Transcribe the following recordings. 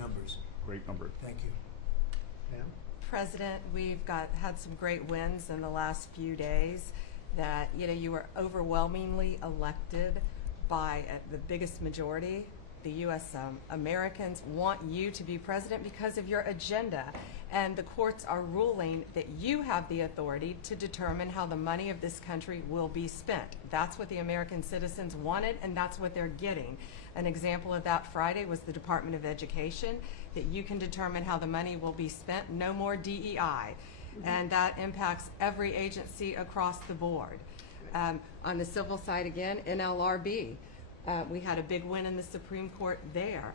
numbers. Great number. Thank you. Pam? President, we've had some great wins in the last few days. That you were overwhelmingly elected by the biggest majority. The U.S. Americans want you to be president because of your agenda, and the courts are ruling that you have the authority to determine how the money of this country will be spent. That's what the American citizens wanted, and that's what they're getting. An example of that Friday was the Department of Education, that you can determine how the money will be spent. No more DEI. And that impacts every agency across the board. On the civil side again, NLRB, we had a big win in the Supreme Court there.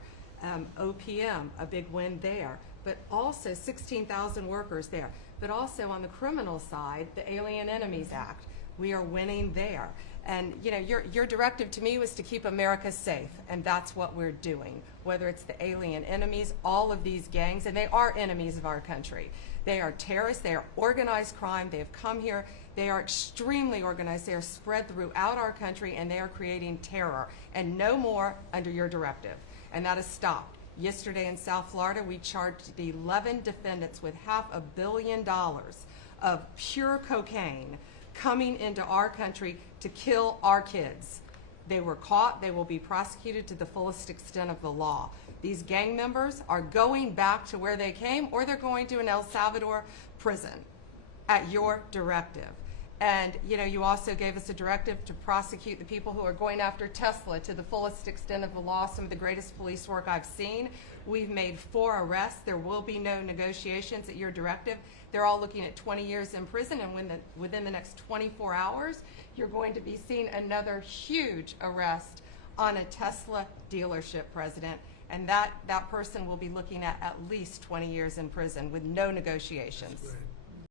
OPM, a big win there. But also 16,000 workers there. But also on the criminal side, the Alien Enemies Act, we are winning there. And your directive to me was to keep America safe, and that's what we're doing. Whether it's the alien enemies, all of these gangs, and they are enemies of our country. They are terrorists, they are organized crime, they have come here, they are extremely organized, they are spread throughout our country, and they are creating terror. And no more under your directive. And that has stopped. Yesterday in South Florida, we charged 11 defendants with $500 million of pure cocaine coming into our country to kill our kids. They were caught. They will be prosecuted to the fullest extent of the law. These gang members are going back to where they came, or they're going to an El Salvador prison at your directive. And you also gave us a directive to prosecute the people who are going after Tesla to the fullest extent of the law, some of the greatest police work I've seen. We've made 4 arrests. There will be no negotiations at your directive. They're all looking at 20 years in prison, and within the next 24 hours, you're going to be seeing another huge arrest on a Tesla dealership, President. And that person will be looking at least 20 years in prison with no negotiations. That's right.